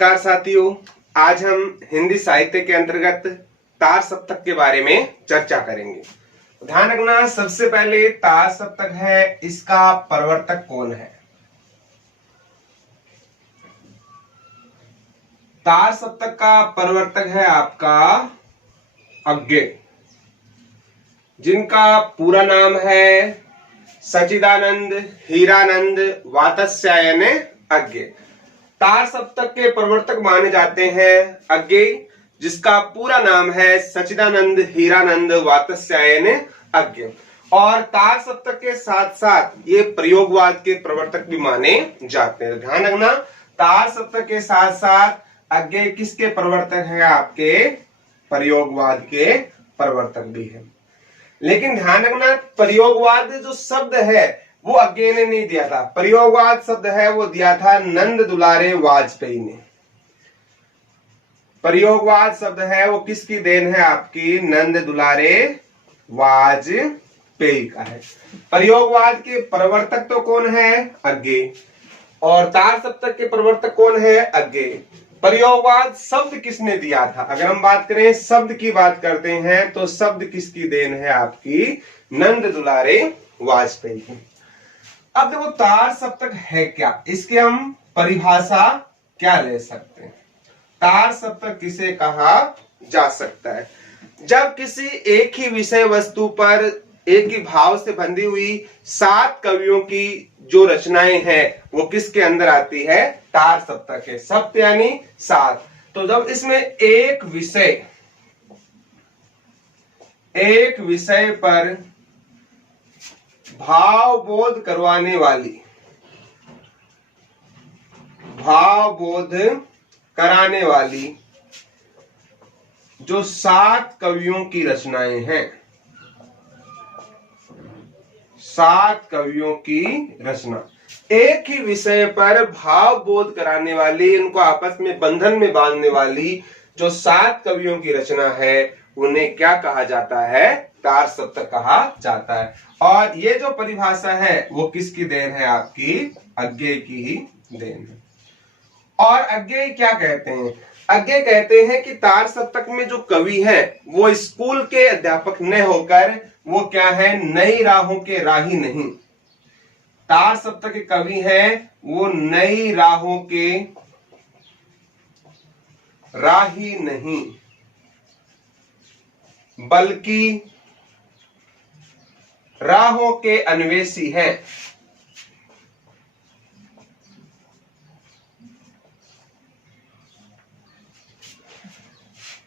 नमस्कार साथियों, आज हम हिंदी साहित्य के अंतर्गत तार सप्तक के बारे में चर्चा करेंगे। ध्यान रखना, सबसे पहले तार सप्तक है, इसका प्रवर्तक कौन है। तार सप्तक का प्रवर्तक है आपका अज्ञे, जिनका पूरा नाम है सच्चिदानंद हीरानंद वात्स्यायन अज्ञे। तार सप्तक के प्रवर्तक माने जाते हैं अज्ञे, जिसका पूरा नाम है सच्चिदानंद हीरानंद वात्स्यायन अज्ञे। और तार सप्तक के साथ साथ ये प्रयोगवाद के प्रवर्तक भी माने जाते हैं। ध्यान रखना, तार सप्तक के साथ साथ अज्ञे किसके प्रवर्तक हैं? आपके प्रयोगवाद के प्रवर्तक भी है। लेकिन ध्यान रखना, प्रयोगवाद जो शब्द है वो अज्ञे ने नहीं दिया था। प्रयोगवाद शब्द है वो दिया था नंद दुलारे वाजपेयी ने। प्रयोगवाद शब्द है वो किसकी देन है? आपकी नंद दुलारे वाजपेयी का है। प्रयोगवाद के प्रवर्तक तो कौन है? अज्ञे। और तार सप्तक के प्रवर्तक कौन है? अज्ञे। प्रयोगवाद शब्द किसने दिया था? अगर हम बात करें, शब्द की बात करते हैं तो शब्द किसकी देन है? आपकी नंद दुलारे वाजपेयी की। अब देखो, तार सप्तक है क्या, इसके हम परिभाषा क्या ले सकते हैं? तार सप्तक किसे कहा जा सकता है? जब किसी एक ही विषय वस्तु पर एक ही भाव से बंधी हुई 7 कवियों की जो रचनाएं हैं वो किसके अंदर आती है? तार सप्तक है। सप्त यानी 7। तो जब इसमें एक विषय पर भावबोध कराने वाली जो 7 कवियों की रचनाएं हैं, 7 कवियों की रचना, एक ही विषय पर भावबोध कराने वाली, इनको आपस में बंधन में बांधने वाली जो 7 कवियों की रचना है, उन्हें क्या कहा जाता है? तार सप्तक कहा जाता है। और ये जो परिभाषा है वो किसकी देन है? आपकी अज्ञे की ही देन है। और अज्ञे क्या कहते हैं? अज्ञे कहते हैं कि तार सप्तक में जो कवि है वो स्कूल के अध्यापक न होकर वो क्या है? नई राहों के राही नहीं। तार सप्तक के कवि हैं वो नई राहों के राही नहीं, बल्कि राहों के अन्वेषी हैं।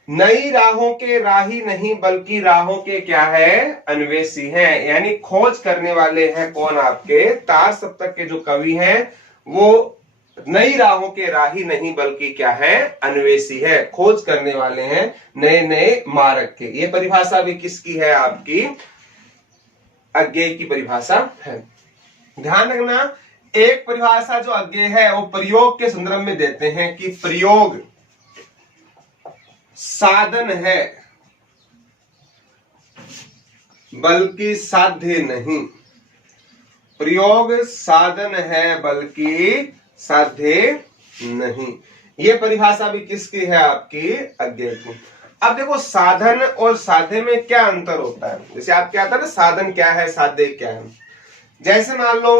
नई राहों के राही नहीं, बल्कि राहों के क्या है? अन्वेषी हैं। यानी खोज करने वाले हैं। कौन? आपके तार सप्तक के जो कवि हैं वो नई राहों के राही नहीं, बल्कि क्या है? अन्वेषी है, खोज करने वाले हैं नए नए मार्ग के। ये परिभाषा भी किसकी है? आपकी अज्ञे की परिभाषा है। ध्यान रखना, एक परिभाषा जो अज्ञे है वो प्रयोग के संदर्भ में देते हैं कि प्रयोग साधन है बल्कि साध्य नहीं। प्रयोग साधन है बल्कि साध्य नहीं। ये परिभाषा भी किसकी है? आपकी अज्ञे की। अब देखो, साधन और साध्य में क्या अंतर होता है? जैसे आप क्या था ना, साधन क्या है, साध्य क्या है। जैसे मान लो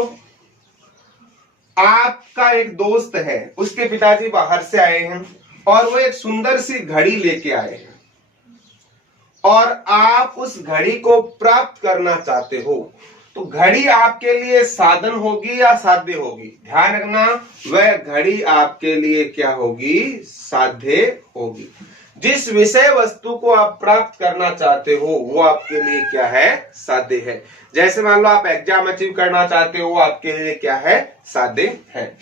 आपका एक दोस्त है, उसके पिताजी बाहर से आए हैं और वो एक सुंदर सी घड़ी लेके आए हैं और आप उस घड़ी को प्राप्त करना चाहते हो, तो घड़ी आपके लिए साधन होगी या साध्य होगी? ध्यान रखना, वह घड़ी आपके लिए क्या होगी? साध्य होगी। जिस विषय वस्तु को आप प्राप्त करना चाहते हो वो आपके लिए क्या है? साध्य है। जैसे मान लो आप एग्जाम अचीव करना चाहते हो, आपके लिए क्या है? साध्य है।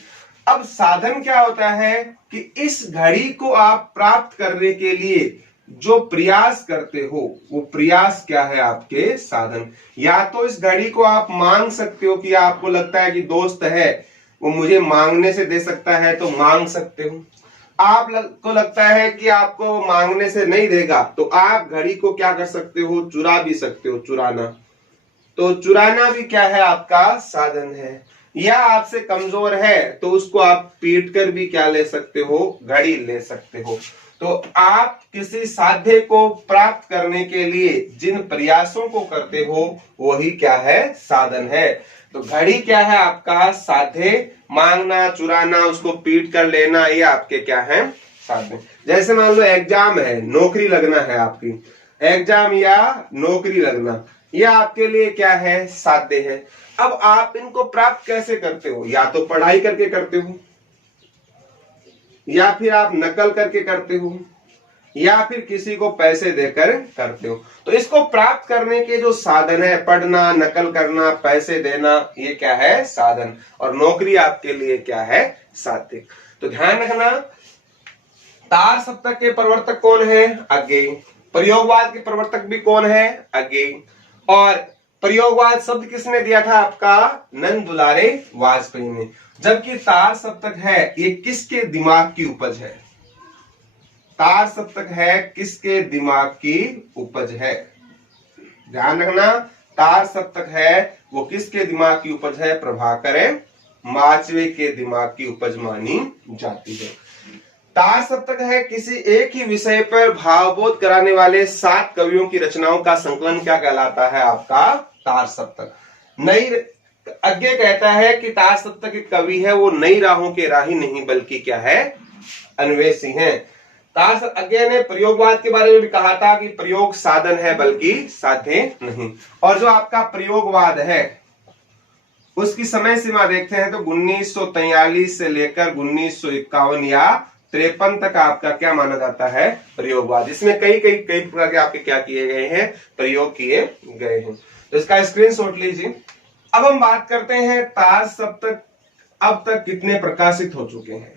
अब साधन क्या होता है कि इस घड़ी को आप प्राप्त करने के लिए जो प्रयास करते हो वो प्रयास क्या है? आपके साधन। या तो इस घड़ी को आप मांग सकते हो कि आपको लगता है कि दोस्त है वो मुझे मांगने से दे सकता है तो मांग सकते हो। को लगता है कि आपको मांगने से नहीं देगा तो आप घड़ी को क्या कर सकते हो? चुरा भी सकते हो। चुराना, तो चुराना भी क्या है? आपका साधन है। या आपसे कमजोर है तो उसको आप पीट कर भी क्या ले सकते हो, घड़ी ले सकते हो। तो आप किसी साध्य को प्राप्त करने के लिए जिन प्रयासों को करते हो वही क्या है, साधन है। तो घड़ी क्या है, आपका साध्य। मांगना, चुराना, उसको पीट कर लेना, ये आपके क्या है, साधन। जैसे मान लो एग्जाम है, नौकरी लगना है आपकी, एग्जाम या नौकरी लगना, ये आपके लिए क्या है, साध्य है। अब आप इनको प्राप्त कैसे करते हो, या तो पढ़ाई करके करते हो, या फिर आप नकल करके करते हो, या फिर किसी को पैसे देकर करते हो। तो इसको प्राप्त करने के जो साधन है, पढ़ना, नकल करना, पैसे देना, ये क्या है, साधन। और नौकरी आपके लिए क्या है, साध्य। तो ध्यान रखना, तार सप्तक के प्रवर्तक कौन है, अज्ञेय। प्रयोगवाद के प्रवर्तक भी कौन है, अज्ञेय। और प्रयोगवाद शब्द किसने दिया था, आपका नंद दुलारे वाजपेयी ने। जबकि तार सप्तक है, ये किसके दिमाग की उपज है, तार सप्तक है किसके दिमाग की उपज है। ध्यान रखना, तार सप्तक है वो किसके दिमाग की उपज है, प्रभाकर माचवे के दिमाग की उपज मानी जाती है। तार सप्तक है किसी एक ही विषय पर भावबोध कराने वाले 7 कवियों की रचनाओं का संकलन क्या कहलाता है, आपका तार सप्तक। नई अज्ञेय कहता है कि तार सप्तक के कवि है वो नई राहों के राही नहीं बल्कि क्या है, अन्वेषी हैं। तार अज्ञेय ने प्रयोगवाद के बारे में भी कहा था कि प्रयोग साधन है बल्कि साध्य नहीं। और जो आपका प्रयोगवाद है उसकी समय सीमा देखते हैं तो 1943 से लेकर 1951 या 53 तक आपका क्या माना जाता है, प्रयोगवाद। इसमें कई प्रकार के आपके क्या किए गए हैं, प्रयोग किए गए हैं। तो इसका स्क्रीनशॉट लीजिए। अब हम बात करते हैं तार सप्तक अब तक कितने प्रकाशित हो चुके हैं।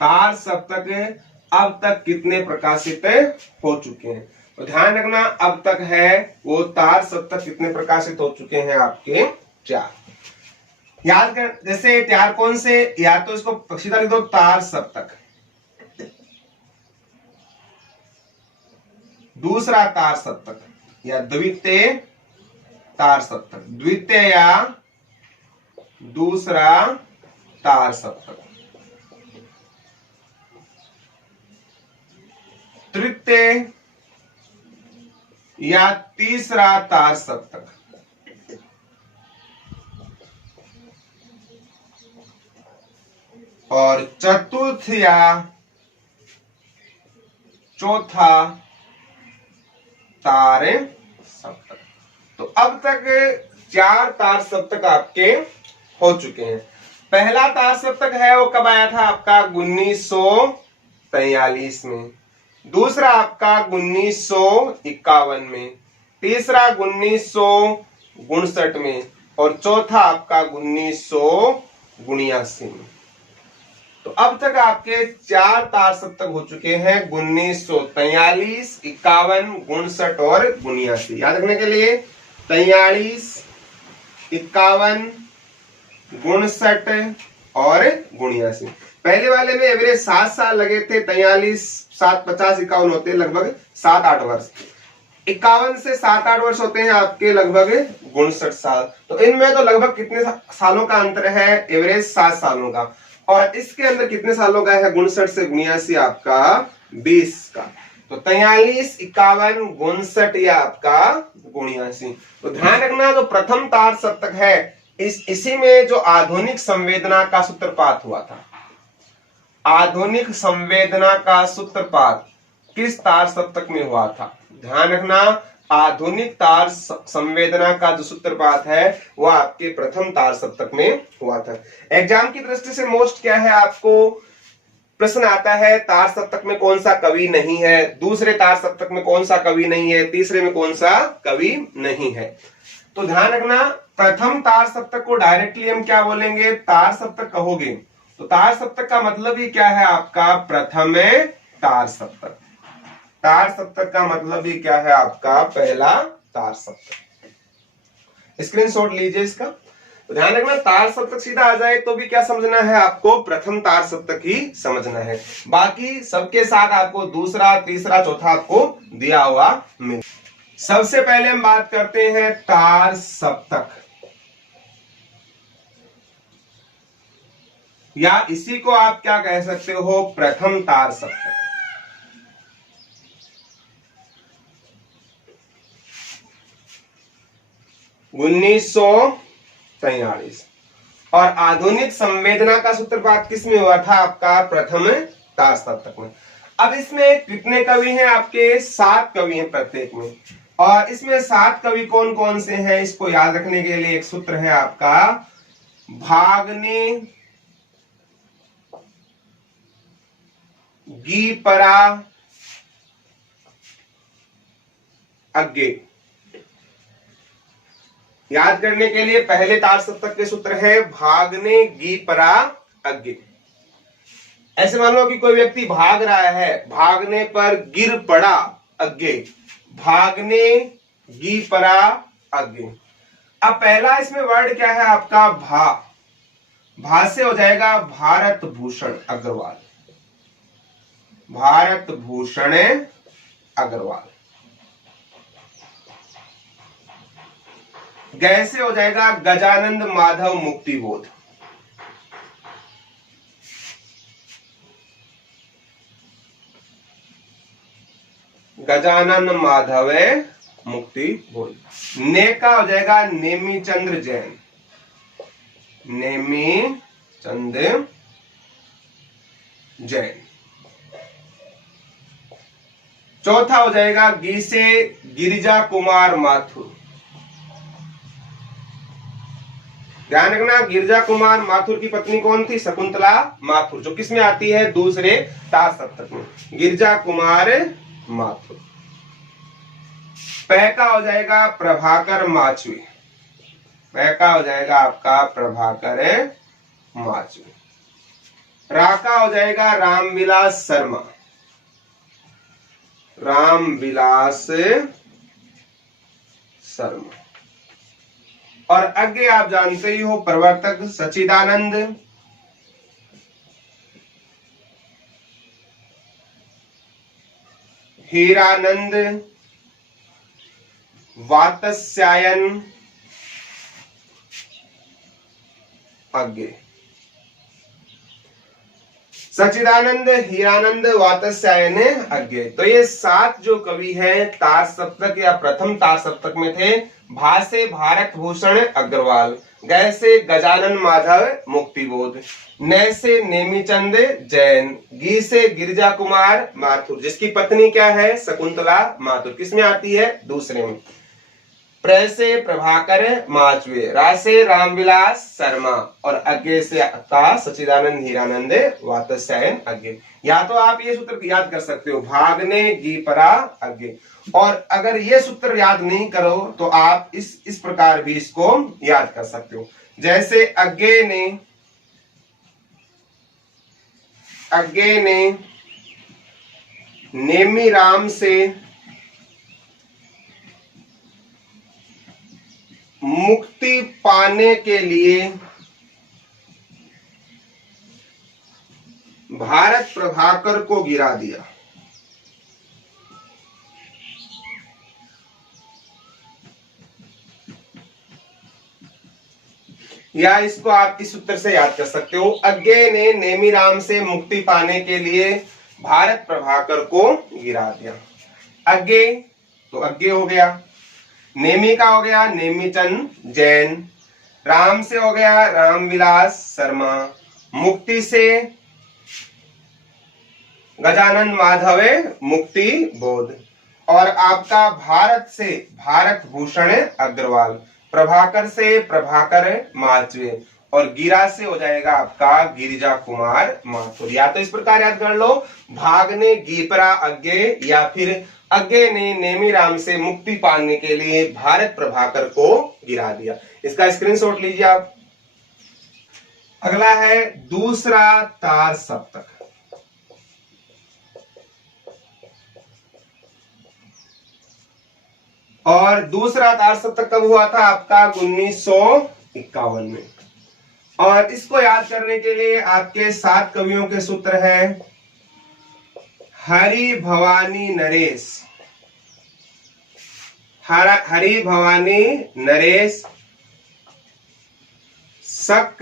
तार सप्तक अब तक कितने प्रकाशित हो चुके हैं, तो ध्यान रखना अब तक है वो तार सप्तक कितने प्रकाशित हो चुके हैं, आपके 4। याद कर, जैसे 4 कौन से, या तो इसको सीधा लिख दो तार सप्तक, दूसरा तार सप्तक, या द्वितीय तार सप्तक, द्वितीय या दूसरा तार सप्तक, तृतीय या तीसरा तार सप्तक, और चतुर्थ या चौथा तार सप्तक। तो अब तक 4 तार सप्तक आपके हो चुके हैं। पहला तार सप्तक है वो कब आया था, आपका 1943 में। दूसरा आपका 1951 में, तीसरा 1959 में, और चौथा आपका 1979 में। तो अब तक आपके 4 तार सप्तक हो चुके हैं, 1943, 51, 59 और 79। याद रखने के लिए 43, 51, 59 और 79। पहले वाले में एवरेज 7 साल लगे थे, 43, 7, 50, 51 होते हैं लगभग 7-8 वर्ष। 51 से 7-8 वर्ष होते हैं आपके लगभग 59 साल। तो इनमें तो लगभग कितने सालों का अंतर है, एवरेज 7 सालों का। और इसके अंदर कितने सालों का है, 59 से 79 आपका 20 का। तो 43, 51, 59 या आपका 79। तो ध्यान रखना, जो प्रथम तार सप्तक है इसी में जो आधुनिक संवेदना का सूत्रपात हुआ था। आधुनिक संवेदना का सूत्रपात किस तार सप्तक में हुआ था, ध्यान रखना। आधुनिक तार संवेदना का जो सूत्रपात है वो आपके प्रथम तार सप्तक में हुआ था। एग्जाम की दृष्टि से मोस्ट क्या है, आपको प्रश्न आता है तार सप्तक में कौन सा कवि नहीं है, दूसरे तार सप्तक में कौन सा कवि नहीं है, तीसरे में कौन सा कवि नहीं है। तो ध्यान रखना, प्रथम तार सप्तक को डायरेक्टली हम क्या बोलेंगे, तार सप्तक कहोगे तो तार सप्तक का मतलब ही क्या है आपका, प्रथम तार सप्तक। तार सप्तक का मतलब ही क्या है आपका, पहला तार सप्तक। स्क्रीनशॉट लीजिए इसका। तो ध्यान रखना, तार सप्तक सीधा आ जाए तो भी क्या समझना है आपको, प्रथम तार सप्तक ही समझना है। बाकी सबके साथ आपको दूसरा, तीसरा, चौथा आपको दिया हुआ मिल। सबसे पहले हम बात करते हैं तार सप्तक। या इसी को आप क्या कह सकते हो, प्रथम तार सप्तक। 1943। और आधुनिक संवेदना का सूत्रपात किसमें हुआ था आपका, प्रथम तार सप्तक में। अब इसमें कितने कवि हैं आपके, 7 कवि हैं प्रत्येक में। और इसमें 7 कवि कौन कौन से हैं, इसको याद रखने के लिए एक सूत्र है आपका, भागने गीपरा अग्गे। याद करने के लिए पहले तार सप्तक के सूत्र है भागने गीपरा अग्गे। ऐसे मान लो कि कोई व्यक्ति भाग रहा है, भागने पर गिर पड़ा अग्गे, भागने गीपरा अग्गे। अब पहला इसमें वर्ड क्या है आपका, भा से हो जाएगा भारत भूषण अग्रवाल, भारत भूषण अग्रवाल। गै से हो जाएगा गजानंद माधव मुक्तिबोध, गजानन माधव मुक्तिबोध। ने का हो जाएगा नेमी चंद्र जैन, नेमी चंद्र जैन। चौथा हो जाएगा गी से गिरिजा कुमार माथुर। ध्यान रखना, गिरिजा कुमार माथुर की पत्नी कौन थी, शकुंतला माथुर, जो किसमें आती है, दूसरे तार सप्तक में, गिरिजा कुमार माथुर। पै का हो जाएगा प्रभाकर माचवी, पै का हो जाएगा आपका प्रभाकर माचवी। रा का हो जाएगा रामविलास शर्मा, रामविलास शर्मा। और आगे आप जानते ही हो प्रवर्तक सच्चिदानंद, हीरानंद, वात्स्यायन आगे। सच्चिदानंद, हीरानंद, वात्स्यायन आगे। तो ये 7 जो कवि हैं तार सप्तक या प्रथम तार सप्तक में थे। भा से भारत भूषण अग्रवाल, गै से गजानन माधव मुक्तिबोध, नै से नेमीचंद जैन, गी से गिरिजा कुमार माथुर, जिसकी पत्नी क्या है, शकुंतला माथुर, किसमें आती है, दूसरे में। प्र से प्रभाकर माचवे, रा से रामविलास शर्मा, और आगे से आता सच्चिदानंद, हीरानंद, वात्स्यायन आगे। या तो आप ये सूत्र याद कर सकते हो, भागने गीपरा आगे। और अगर ये सूत्र याद नहीं करो तो आप इस प्रकार भी इसको याद कर सकते हो, जैसे अग्गे ने नेमी राम से मुक्ति पाने के लिए भारत प्रभाकर को गिरा दिया। या इसको आप इस सूत्र से याद कर सकते हो, अग्गे ने नेमीराम से मुक्ति पाने के लिए भारत प्रभाकर को गिरा दिया। अग्गे तो अग्गे हो गया, नेमी का हो गया नेमीचंद जैन, राम से हो गया रामविलास शर्मा, मुक्ति से गजानन माधव मुक्ति बोध, और आपका भारत से भारत भूषण अग्रवाल, प्रभाकर से प्रभाकर माचवे, और गिरा से हो जाएगा आपका गिरिजा कुमार माथुर। या तो इस प्रकार याद कर लो, भाग ने गीपरा अग्गे, या फिर अग्गे ने नेमीराम से मुक्ति पाने के लिए भारत प्रभाकर को गिरा दिया। इसका स्क्रीनशॉट लीजिए आप। अगला है दूसरा तार सप्तक। और दूसरा तार सप्तक कब हुआ था आपका, 1951 में। और इसको याद करने के लिए आपके 7 कवियों के सूत्र है, हरि भवानी नरेश, हरि भवानी नरेश, शक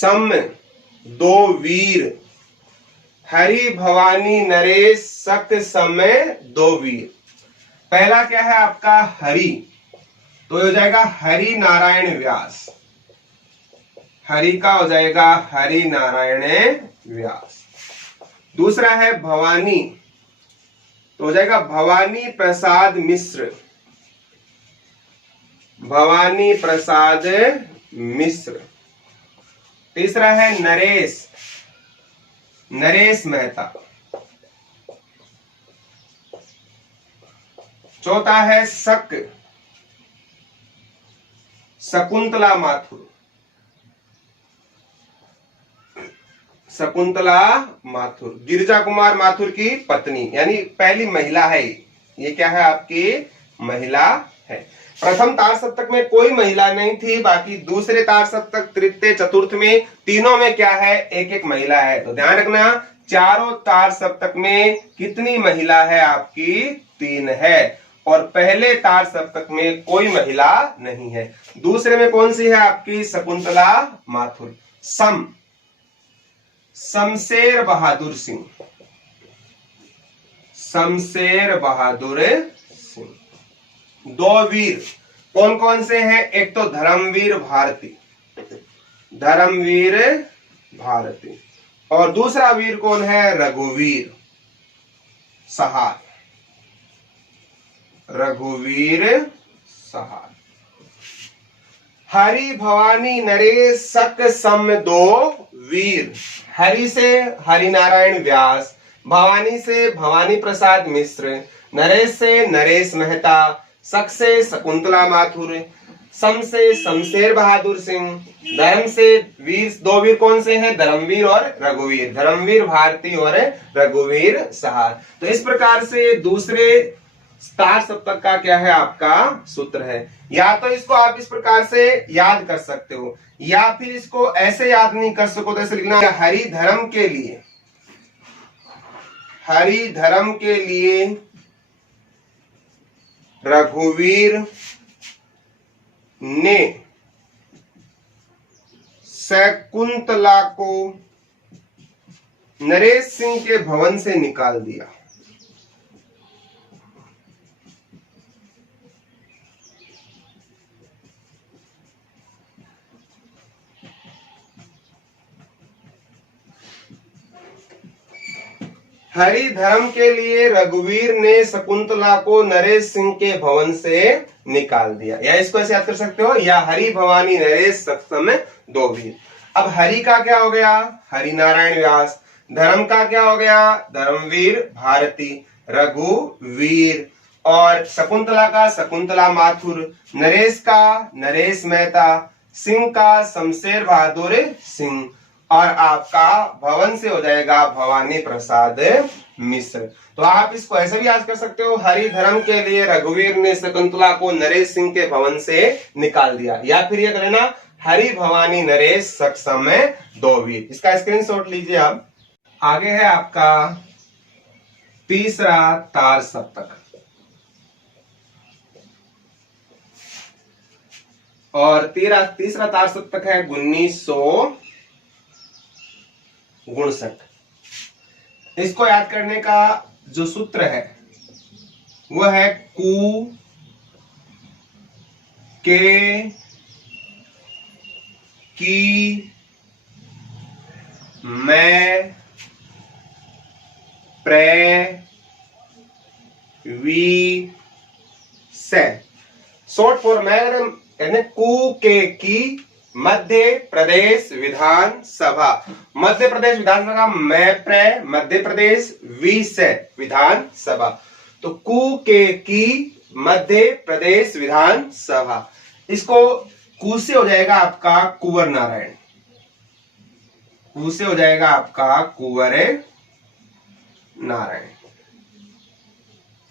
सम दो वीर, हरि भवानी नरेश सक समय दो वीर। पहला क्या है आपका हरि, तो हो जाएगा हरि नारायण व्यास, हरि का हो जाएगा हरि नारायण व्यास। दूसरा है भवानी, तो हो जाएगा भवानी प्रसाद मिश्र, भवानी प्रसाद मिश्र। तीसरा है नरेश, नरेश मेहता। चौथा है शक, शकुंतला माथुर, शकुंतला माथुर गिरिजा कुमार माथुर की पत्नी, यानी पहली महिला है। ये क्या है आपकी महिला है। प्रथम तार सप्तक में कोई महिला नहीं थी, बाकी दूसरे तार सप्तक, तृतीय, चतुर्थ में तीनों में क्या है, एक एक महिला है। तो ध्यान रखना चारों तार सप्तक में कितनी महिला है आपकी, 3 है। और पहले तार सप्तक में कोई महिला नहीं है। दूसरे में कौन सी है आपकी, शकुंतला माथुर। सम, शमशेर बहादुर सिंह, शमशेर बहादुर सिंह। दो वीर कौन कौन से हैं, एक तो धर्मवीर भारती, धर्मवीर भारती, और दूसरा वीर कौन है, रघुवीर सहाय, रघुवीर सहाय। हरि भवानी नरेश सक सम दो वीर, हरि से हरिनारायण व्यास, भवानी से भवानी प्रसाद मिश्र, नरेश से नरेश मेहता, शक से शकुंतला माथुर, सम से शमशेर बहादुर सिंह, धर्म से वीर, दो वीर कौन से हैं, धर्मवीर और रघुवीर, धर्मवीर भारती और रघुवीर सहाय। तो इस प्रकार से दूसरे तार सप्तक का क्या है आपका सूत्र है। या तो इसको आप इस प्रकार से याद कर सकते हो, या फिर इसको ऐसे याद नहीं कर सको तो ऐसे लिखना, हरि धर्म के लिए, हरि धर्म के लिए रघुवीर ने शकुंतला को नरेश सिंह के भवन से निकाल दिया। हरि धर्म के लिए रघुवीर ने शकुंतला को नरेश सिंह के भवन से निकाल दिया। या इसको ऐसे याद कर सकते हो, या हरि भवानी नरेश सक्षम दो वीर। अब हरि का क्या हो गया, हरि नारायण व्यास। धर्म का क्या हो गया, धर्मवीर भारती, रघुवीर। और शकुंतला का शकुंतला माथुर, नरेश का नरेश मेहता, सिंह का शमशेर बहादुर सिंह, और आपका भवन से हो जाएगा भवानी प्रसाद मिश्र। तो आप इसको ऐसे भी याद कर सकते हो, हरि धर्म के लिए रघुवीर ने शकुंतला को नरेश सिंह के भवन से निकाल दिया। या फिर ये कहना, हरि भवानी नरेश सक्षम दो वीर। इसका स्क्रीनशॉट लीजिए आप। आगे है आपका तीसरा तार सप्तक, और तीसरा तार सप्तक है 1959। इसको याद करने का जो सूत्र है वो है कु के की मैं प्रे वी से। शॉर्ट फॉर्म है कु के की मध्य प्रदेश विधानसभा, मध्य प्रदेश विधानसभा, मैं प्रे मध्य प्रदेश, वी से विधानसभा। तो कु के की मध्य प्रदेश विधानसभा, इसको कु से हो जाएगा आपका कुंवर नारायण, कु से हो जाएगा आपका कुंवर नारायण।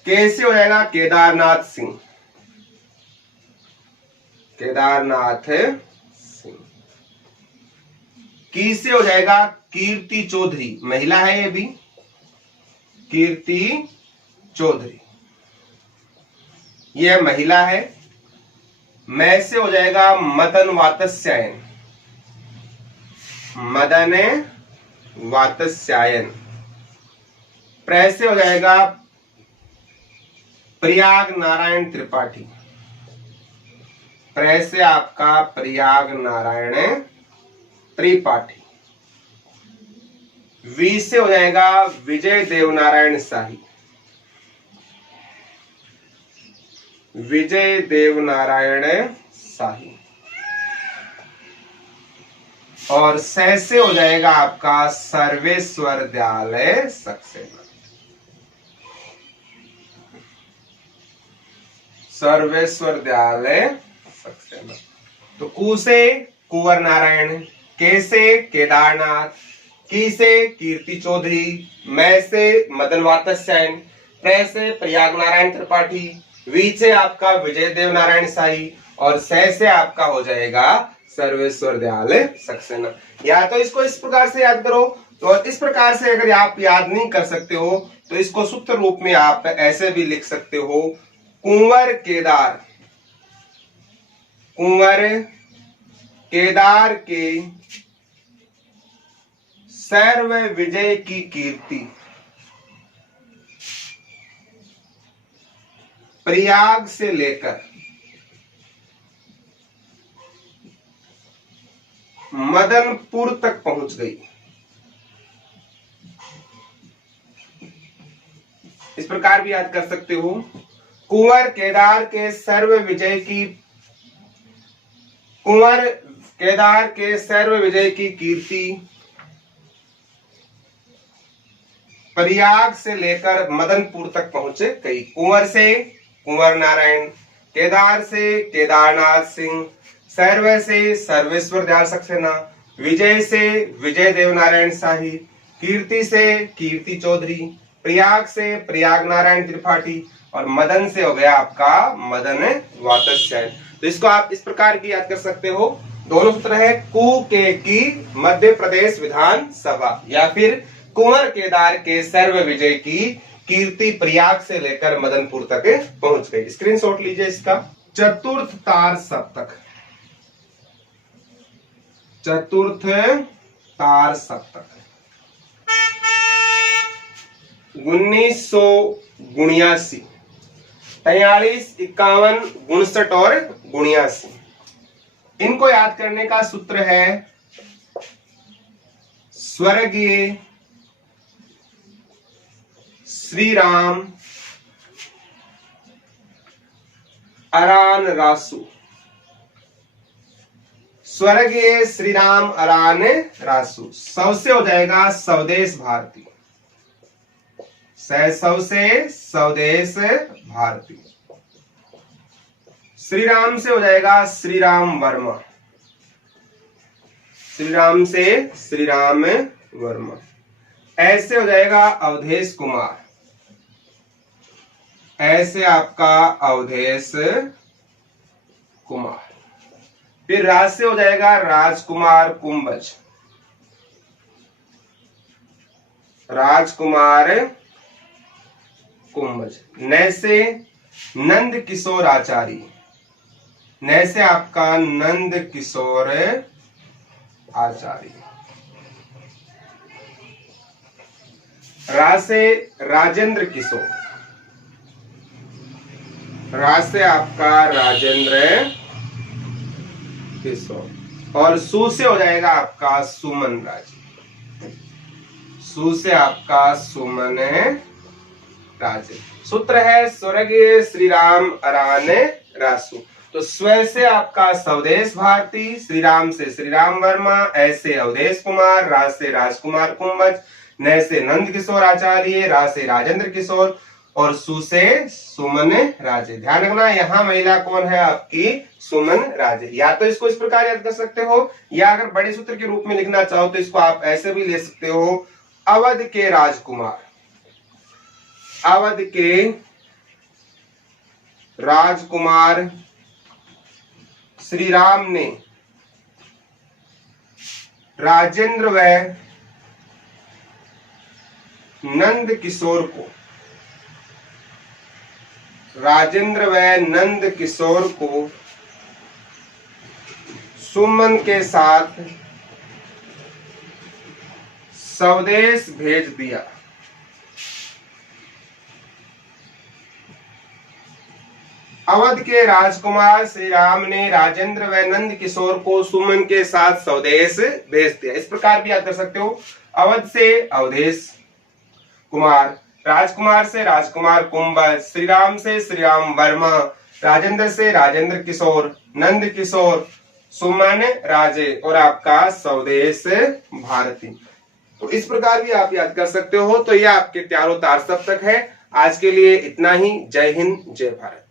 के से हो जाएगा केदारनाथ सिंह, केदारनाथ सिंह। की से हो जाएगा कीर्ति चौधरी, महिला है ये भी, कीर्ति चौधरी, यह महिला है। मैं से हो जाएगा मदन वात्स्यायन, मदन वात्स्यायन। प्र से हो जाएगा प्रयाग नारायण त्रिपाठी। प्र से आपका प्रयाग नारायण त्रिपाठी। वी से हो जाएगा विजय देवनारायण शाही। विजय देवनारायण शाही। और से हो जाएगा आपका सर्वेश्वर दयाल सक्सेना। सर्वेश्वर दयाल सक्सेना। तो कु से कुंवर नारायण, के से केदारनाथ, की से कीर्ति चौधरी, मैं से मदन वात्स्यायन, प्र से प्रयाग नारायण त्रिपाठी, वी से आपका विजय देव नारायण शाही और से आपका हो जाएगा सर्वेश्वर दयाल सक्सेना। या तो इसको इस प्रकार से याद करो, तो इस प्रकार से अगर आप याद नहीं कर सकते हो तो इसको सूत्र रूप में आप ऐसे भी लिख सकते हो, कुंवर केदार, कुंवर केदार के सर्व विजय की कीर्ति प्रयाग से लेकर मदनपुर तक पहुंच गई। इस प्रकार भी याद कर सकते हो, कुंवर केदार के सर्व विजय की, कुंवर केदार के सर्व विजय की कीर्ति प्रयाग से लेकर मदनपुर तक पहुंचे गई। कुंवर से कुंवर नारायण, केदार से केदारनाथ सिंह, सर्व से सर्वेश्वर दयाल सक्सेना, विजय से विजय देव नारायण शाही, कीर्ति से कीर्ति चौधरी, प्रयाग से प्रयाग नारायण त्रिपाठी और मदन से हो गया आपका मदन वात्स्यायन। तो इसको आप इस प्रकार की याद कर सकते हो। दोनों सूत्र है कु के की मध्य प्रदेश विधानसभा, या फिर कुंवर केदार के सर्व विजय की कीर्ति प्रयाग से लेकर मदनपुर तक पहुंच गई। स्क्रीनशॉट लीजिए इसका। चतुर्थ तार सप्तक, चतुर्थ तार सप्तक 1979, 43, 51, 59 और 79। इनको याद करने का सूत्र है स्वर्गीय श्री राम अरान रासु। स्वर्गीय श्री राम अरान रासु। सौ से हो जाएगा स्वदेश भारती, सौ से स्वदेश भारती। श्री राम से हो जाएगा श्री राम वर्मा, श्री राम से श्री राम वर्मा। ऐसे हो जाएगा अवधेश कुमार, ऐसे आपका अवधेश कुमार। फिर राज से हो जाएगा राजकुमार कुंभज, राजकुमार कुंभज। न से नंद किशोर आचार्य, न से आपका नंद किशोर आचार्य। रा से राजेंद्र किशोर, रा से आपका राजेंद्र किशोर। और सु से हो जाएगा आपका सुमन राज, सु से आपका सुमन राज। सूत्र है स्वर्गीय श्री राम अरान रासु। तो स्व से आपका स्वदेश भारती, श्री राम से श्री राम वर्मा, ऐसे अवधेश कुमार, राज से राजकुमार कुंभज, न से नंद किशोर आचार्य, रा से राजेंद्र किशोर और सु से सुमन राजे। ध्यान रखना यहाँ महिला कौन है आपकी सुमन राजे। या तो इसको इस प्रकार याद कर सकते हो, या अगर बड़े सूत्र के रूप में लिखना चाहो तो इसको आप ऐसे भी ले सकते हो, अवध के राजकुमार, अवध के राजकुमार श्री राम ने राजेंद्र व नंद किशोर को, राजेंद्र व नंद किशोर को सुमन के साथ स्वदेश भेज दिया। अवध के राजकुमार श्री राम ने राजेंद्र व नंद किशोर को सुमन के साथ स्वदेश भेज दिया। इस प्रकार भी याद कर सकते हो, अवध से अवधेश कुमार, राजकुमार से राजकुमार कुंवर, श्री राम से श्री राम वर्मा, राजेंद्र से राजेंद्र किशोर, नंद किशोर, सुमन राजे और आपका स्वदेश भारती। तो इस प्रकार भी आप याद कर सकते हो। तो ये आपके 4 तार सप्तक है। आज के लिए इतना ही। जय हिंद, जय भारत।